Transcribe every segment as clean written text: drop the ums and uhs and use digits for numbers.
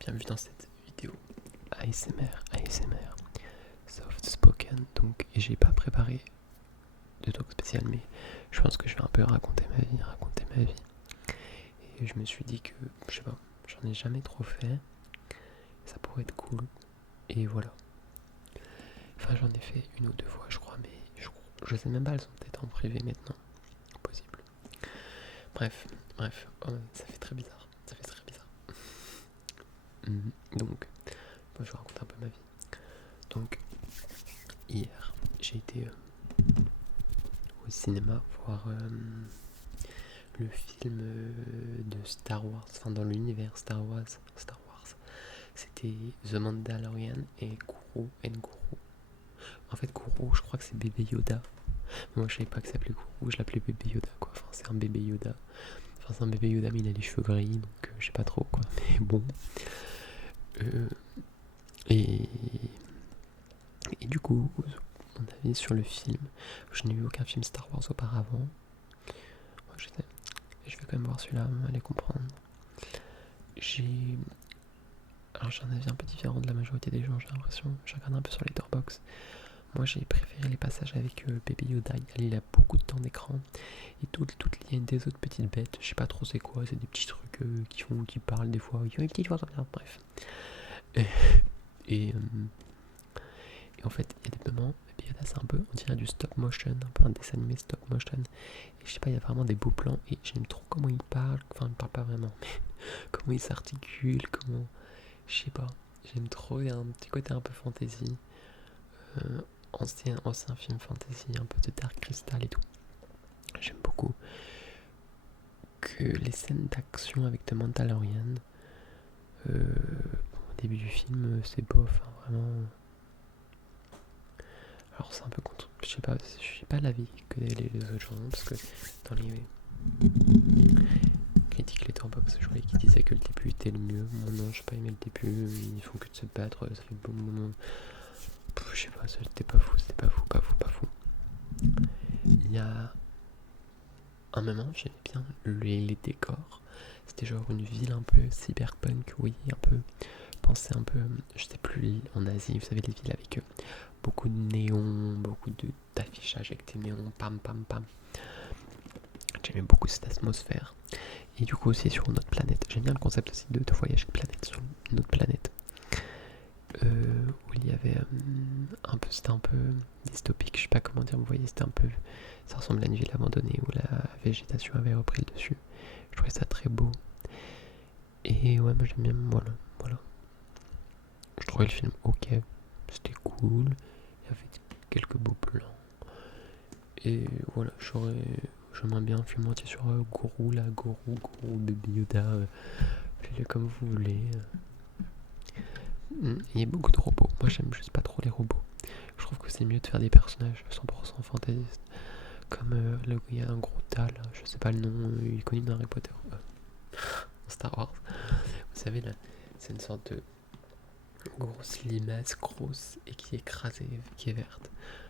bienvenue dans cette vidéo ASMR, soft spoken. Donc j'ai pas préparé de talk spécial, mais je pense que je vais un peu raconter ma vie. Et je me suis dit que, je sais pas, j'en ai jamais trop fait, ça pourrait être cool, et voilà. Enfin j'en ai fait une ou deux fois je crois, mais je sais même pas, elles sont peut-être en privé maintenant, possible. Bref, oh, ça fait très bizarre. Donc, moi je vous raconte un peu ma vie. Donc, hier, j'ai été au cinéma voir le film de Star Wars, enfin dans l'univers Star Wars. C'était The Mandalorian et Guru. En fait, Guru, je crois que c'est bébé Yoda. Moi, je savais pas que ça s'appelait Guru, je l'appelais bébé Yoda, quoi. Enfin, c'est un bébé Yoda. Enfin, c'est un bébé Yoda, mais il a les cheveux gris, donc je sais pas trop, quoi. Mais bon. Et du coup, mon avis sur le film, je n'ai vu aucun film Star Wars auparavant. Je vais quand même voir celui-là, allez comprendre. Alors j'ai un avis un peu différent de la majorité des gens, j'ai l'impression. Je regarde un peu sur Letterboxd. Moi j'ai préféré les passages avec Baby Yoda. Il a beaucoup de temps d'écran. Et toute il y a des autres petites bêtes. Je sais pas trop c'est quoi, c'est des petits trucs qui parlent des fois. Qui ont une petite voix comme ça, bref. Et en fait, il y a des moments, Baby Yoda c'est un peu, on dirait du stop motion, un peu un dessin animé stop motion. Et je sais pas, il y a vraiment des beaux plans. Et j'aime trop comment il parle. Enfin, il parle pas vraiment, mais comment il s'articule, comment. Je sais pas, j'aime trop, il y a un petit côté un peu fantasy, ancien film fantasy, un peu de Dark Crystal et tout. J'aime beaucoup que les scènes d'action avec The Mandalorian, au début du film, c'est bof, hein, vraiment. Alors c'est un peu contre, je sais pas l'avis que les autres gens, parce que dans les critiques Letterboxd, je voyais qu'ils disaient que le début était le mieux. Moi non, j'ai pas aimé le début, ils font que de se battre, ça fait boum. Je sais pas, c'était pas fou. Il y a un moment, j'aimais bien les décors. C'était genre une ville un peu cyberpunk, oui, un peu. Pensez un peu, je sais plus, en Asie, vous savez, les villes avec beaucoup de néons, beaucoup d'affichage avec des néons, pam. J'aimais beaucoup cette atmosphère. Et du coup, aussi sur une autre planète. J'aime bien le concept aussi de voyage de planète sur une autre planète. Où il y avait c'était un peu dystopique, je sais pas comment dire, vous voyez, ça ressemble à une ville abandonnée où la végétation avait repris le dessus. Je trouvais ça très beau. Et ouais, moi j'aime bien, voilà. Je trouvais le film ok, c'était cool, il y avait quelques beaux plans. Et voilà, j'aimerais bien un film entier sur Guru, Baby Yoda, appelez-le comme vous voulez. Il y a beaucoup de robots. Moi j'aime juste pas trop les robots. Je trouve que c'est mieux de faire des personnages 100% fantaisistes. Comme il y a un gros Tal, je sais pas le nom, il est connu dans Harry Potter. Star Wars. Vous savez là, c'est une sorte de grosse limace grosse et qui est écrasée, qui est verte.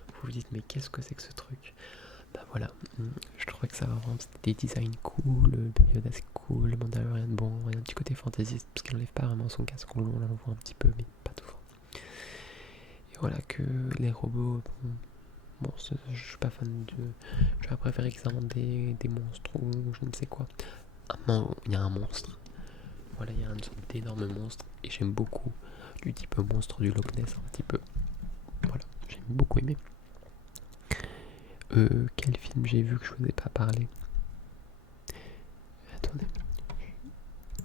Vous vous dites mais qu'est-ce que c'est que ce truc? Bah voilà, je trouvais que ça va vraiment, c'était des designs cool, Baby Yoda c'est cool, le Mandalorian bon, il y a un petit côté fantaisiste parce qu'il enlève pas vraiment son casque, on l'envoie un petit peu mais pas tout. Et voilà que les robots, bon je suis pas fan de... J'aurais préféré qu'ils inventent des monstres ou je ne sais quoi. Il y a un monstre, voilà, il y a une sorte d'énorme monstre et j'aime beaucoup du type monstre du Loch Ness un petit peu. Voilà, j'ai beaucoup aimé. Quel film j'ai vu que je vous ai pas parlé? Attendez.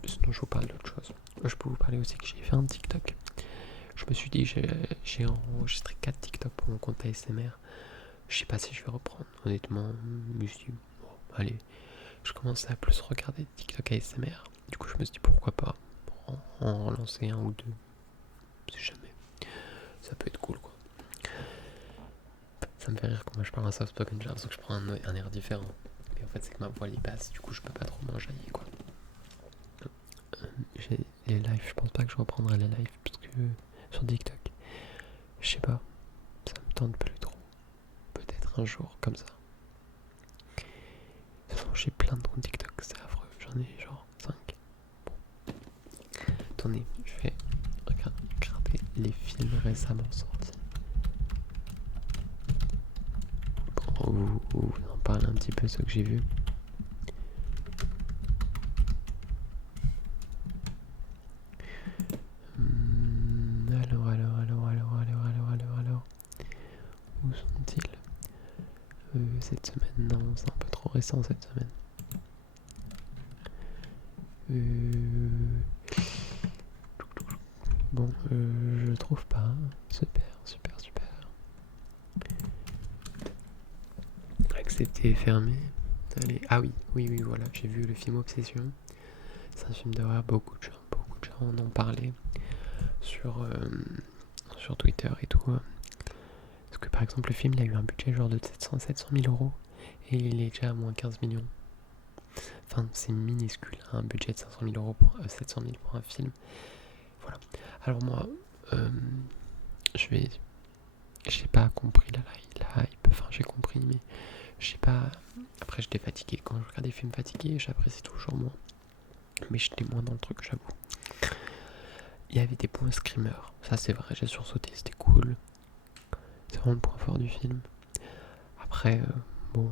Sinon je vous parle d'autre chose. Je peux vous parler aussi que j'ai fait un TikTok. Je me suis dit j'ai enregistré 4 TikTok pour mon compte ASMR. Je sais pas si je vais reprendre. Honnêtement, je me suis dit, bon, allez, je commence à plus regarder TikTok ASMR. Du coup je me suis dit pourquoi pas en relancer un ou deux. Si jamais. Ça peut être cool quoi. Ça me fait rire quand moi je parle en soft spoken, j'ai l'impression que je prends un air différent. Mais en fait c'est que ma voix y passe, du coup je peux pas trop m'enjailler quoi. Les lives, je pense pas que je reprendrai les lives parce que sur TikTok, je sais pas, ça me tente plus trop. Peut-être un jour comme ça. De toute façon, j'ai plein de comptes TikTok, c'est affreux, j'en ai genre 5. Bon. attendez, je vais regarder les films récemment sortis. Pour vous en parler un petit peu ceux que j'ai vus. Alors. Où sont-ils cette semaine? Non, c'est un peu trop récent cette semaine. Bon, je trouve pas. Super. Accepter et fermer. Allez. Ah oui, voilà, j'ai vu le film Obsession. C'est un film d'horreur, beaucoup de gens en ont parlé sur Twitter et tout. Parce que par exemple, le film, il a eu un budget genre de 700 000 euros et il est déjà à moins 15 millions. Enfin, c'est minuscule, un budget de 500 000 euros pour 700 000 pour un film. Voilà. Alors moi, j'ai pas compris la hype. Enfin, j'ai compris, mais je sais pas. Après, j'étais fatigué. Quand je regarde des films fatigués, j'apprécie toujours moins. Mais j'étais moins dans le truc, j'avoue. Il y avait des bons screamers. Ça, c'est vrai, j'ai sursauté, c'était cool. C'est vraiment le point fort du film. Après, bon.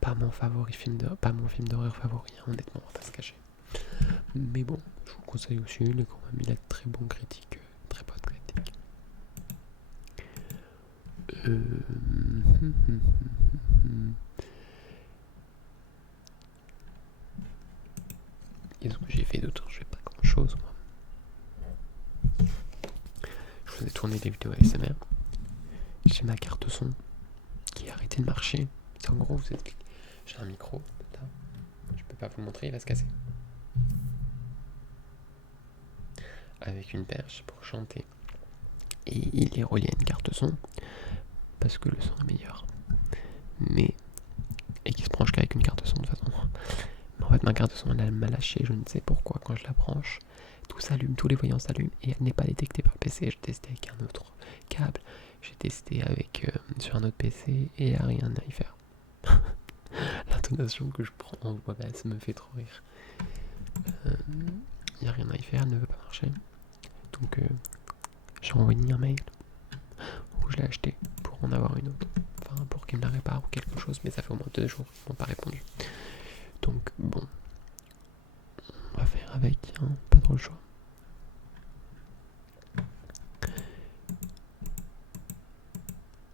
Pas mon film d'horreur favori, hein, honnêtement, on va pas se cacher. Mais bon, je vous le conseille aussi, il a de très bonnes critiques, très bonnes critiques. Qu'est-ce que j'ai fait d'autre? Je fais pas grand chose moi. Je vous ai tourné des vidéos ASMR. J'ai ma carte son qui a arrêté de marcher. C'est en gros, j'ai un micro là. Je peux pas vous le montrer, il va se casser. Avec une perche pour chanter. Et il est relié à une carte son parce que le son est meilleur. Et qui se branche qu'avec une carte son de toute façon. Mais en fait, ma carte son elle m'a lâché, je ne sais pourquoi. Quand je la branche, tout s'allume, tous les voyants s'allument et elle n'est pas détectée par le PC. J'ai testé avec un autre câble, j'ai testé sur un autre PC et il n'y a rien à y faire. L'intonation que je prends en voix basse me fait trop rire. Il n'y a rien à y faire, elle ne veut pas marcher. Donc j'ai envoyé un mail où je l'ai acheté pour en avoir une autre. Enfin, pour qu'il me la répare ou quelque chose, mais ça fait au moins 2 jours qu'ils m'ont pas répondu. Donc bon, on va faire avec, hein, pas trop le choix.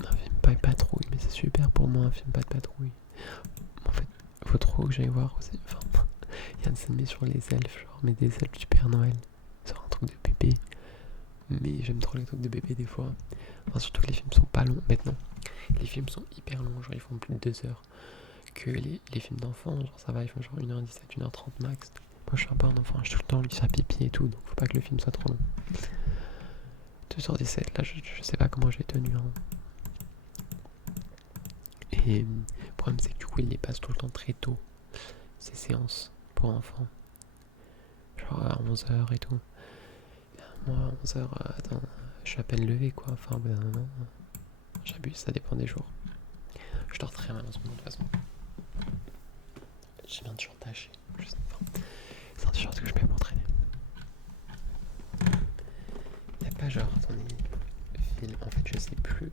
Un film pas de patrouille, mais c'est super pour moi un film pas de patrouille. En fait, faut trop que j'aille voir aussi. Enfin, il y a une scène sur les elfes, genre mais des elfes du Père Noël. C'est un truc de bébé. Mais j'aime trop les trucs de bébé des fois. Enfin, surtout que les films sont pas longs maintenant. Les films sont hyper longs, genre ils font plus de 2 heures. Que les films d'enfants, genre ça va, ils font genre 1h17, 1h30 max. Moi je suis un peu un enfant, je suis tout le temps lui faire pipi et tout, donc faut pas que le film soit trop long. 2h17, là je sais pas comment j'ai tenu. Hein. Et le problème c'est que du coup il les passe tout le temps très tôt, ces séances pour enfants. Genre à 11h et tout. Moi à 11h, attends, je suis à peine levé quoi, enfin au bout d'un moment, j'abuse, ça dépend des jours. Je dors très mal en ce moment de toute façon. J'ai bien toujours taché. C'est un t-shirt que je mets pour traîner. Y'a pas genre, attendez, film, en fait je sais plus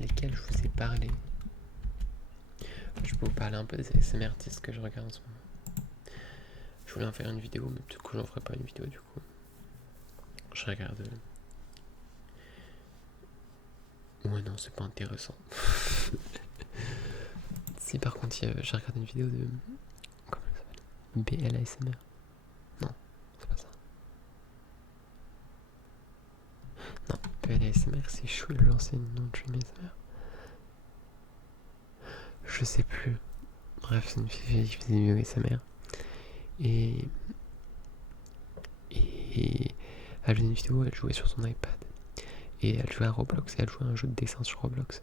lesquels je vous ai parlé. Je peux vous parler un peu des ASMR artistes que je regarde en ce moment. Je voulais en faire une vidéo, mais du coup j'en ferai pas une vidéo du coup. Je regarde. Ouais non, c'est pas intéressant. Si par contre j'ai regardé une vidéo de... Comment elle s'appelle? BLASMR. Non, c'est pas ça. Non, BLASMR c'est chou, il a lancé une nom de stream ASMR. Je sais plus. Bref, c'est une fille qui faisait du ASMR. Et elle faisait une vidéo, elle jouait sur son iPad. Et elle jouait à Roblox et elle jouait à un jeu de dessin sur Roblox.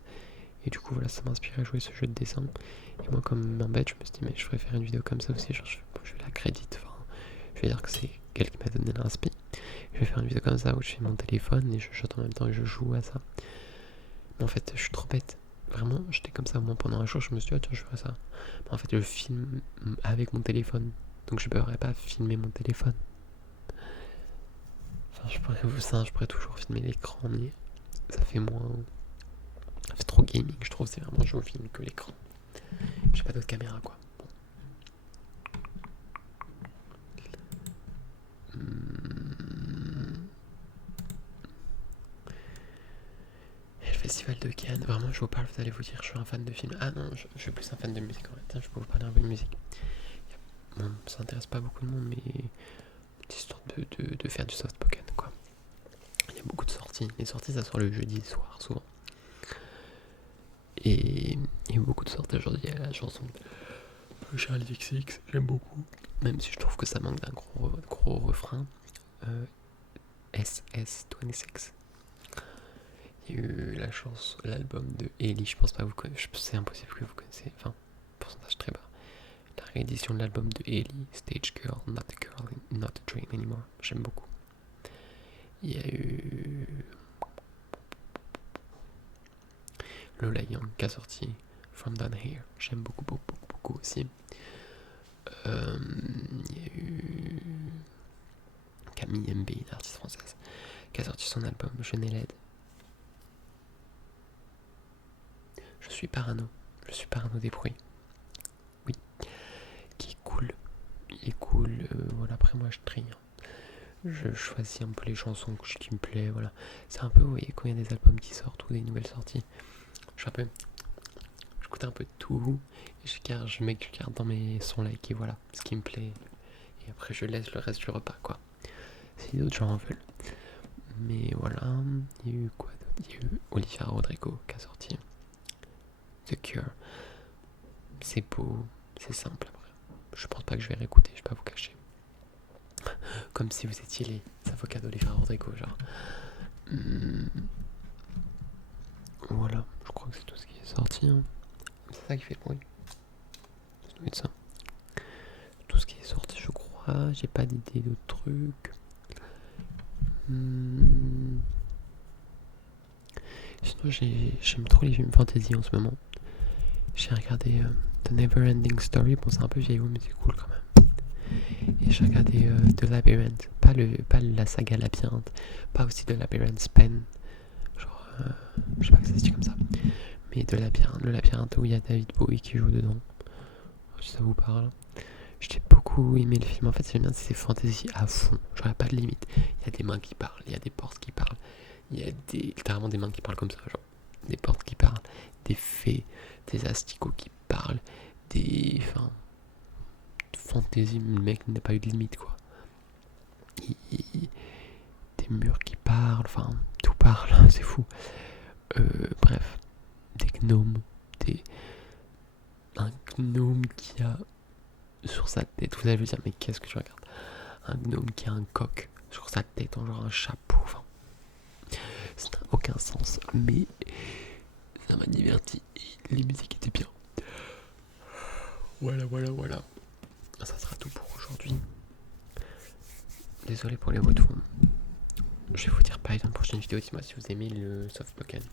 Et du coup, voilà, ça m'a inspiré à jouer ce jeu de dessin. Et moi, comme m'embête, je me suis dit, mais je ferais faire une vidéo comme ça aussi. Genre, je vais la crédite. Enfin, je vais dire que c'est elle qui m'a donné l'inspi. Je vais faire une vidéo comme ça où je fais mon téléphone et je chante en même temps que je joue à ça. Mais en fait, je suis trop bête. Vraiment, j'étais comme ça au moins pendant un jour, je me suis dit, oh, tiens, je ferais ça. Mais en fait, je filme avec mon téléphone. Donc je ne pourrais pas filmer mon téléphone. Enfin, je pourrais toujours filmer l'écran, mais ça fait moins. Ça fait trop gaming, je trouve. C'est vraiment, je filme que l'écran. J'ai pas d'autre caméra, quoi. Et le festival de Cannes, vraiment, je vous parle, vous allez vous dire, je suis un fan de film. Ah non, je suis plus un fan de musique en fait. Tiens, je peux vous parler un peu de musique. Bon, ça intéresse pas beaucoup de monde, mais c'est histoire de faire du soft spoken, quoi. Il y a beaucoup de sorties. Les sorties, ça sort le jeudi soir, souvent. Et il y a beaucoup de sorties aujourd'hui. Il y a la chanson de Charlie XX, j'aime beaucoup. Même si je trouve que ça manque d'un gros refrain. SS26. Il y a eu l'album de Ellie, je pense pas que vous connaissez, c'est impossible que vous connaissez, enfin, pourcentage très bas. La réédition de l'album de Ellie, Stage Girl, Not a Girl, Not a Dream Anymore, j'aime beaucoup. Il y a eu Lola Young qui a sorti From Down Here, j'aime beaucoup aussi. Il y a eu Camille MB, une artiste française, qui a sorti son album Je n'ai l'aide. Je suis parano des bruits. Oui, qui est cool. Il est cool. Voilà, après moi je trie. Je choisis un peu les chansons qui me plaisent. Voilà. C'est un peu, vous voyez, quand il y a des albums qui sortent ou des nouvelles sorties, je écoute un peu de tout. Et je garde dans mes sons like et voilà, ce qui me plaît. Et après je laisse le reste du repas, quoi. Si d'autres gens en veulent. Mais voilà, il y a eu quoi d'autre? Il y a eu Olivia Rodrigo qui a sorti The Cure. C'est beau, c'est simple après. Je pense pas que je vais réécouter, je vais pas vous cacher. Comme si vous étiez les avocats d'Olivia Rodrigo, genre. Voilà, je crois que c'est tout ce qui est sorti. Hein. C'est ça qui fait le bruit. Ça doit être ça. Tout ce qui est sorti, je crois. J'ai pas d'idée d'autres trucs. Sinon, j'aime trop les films fantasy en ce moment. J'ai regardé The Neverending Story. Bon, c'est un peu vieillot, mais c'est cool quand même. Et j'ai regardé The Labyrinth. Pas la saga Labyrinthe. Pas aussi The Labyrinth Pen. Genre, je sais pas que ça se dit comme ça. Mais le labyrinthe où il y a David Bowie qui joue dedans. Si ça vous parle. J'ai beaucoup aimé le film. En fait, j'aime bien, c'est fantasy à fond. J'aurais pas de limite. Il y a des mains qui parlent, il y a des portes qui parlent. Il y a littéralement des mains qui parlent comme ça, genre. Des portes qui parlent, des fées, des asticots qui parlent, enfin. Fantasy, le mec n'a pas eu de limite, quoi. Des murs qui parlent, enfin, tout parle, c'est fou. Bref, des gnomes, un gnome qui a sur sa tête, vous allez me dire, mais qu'est-ce que tu regardes? Un gnome qui a un coq sur sa tête, en genre un chapeau, enfin, ça n'a aucun sens, mais ça m'a diverti et les musiques étaient bien. Voilà. Ça sera tout pour aujourd'hui. Désolé pour les mots de fond. Je vais vous dire pareil dans une prochaine vidéo. Dites-moi si vous aimez le soft spoken.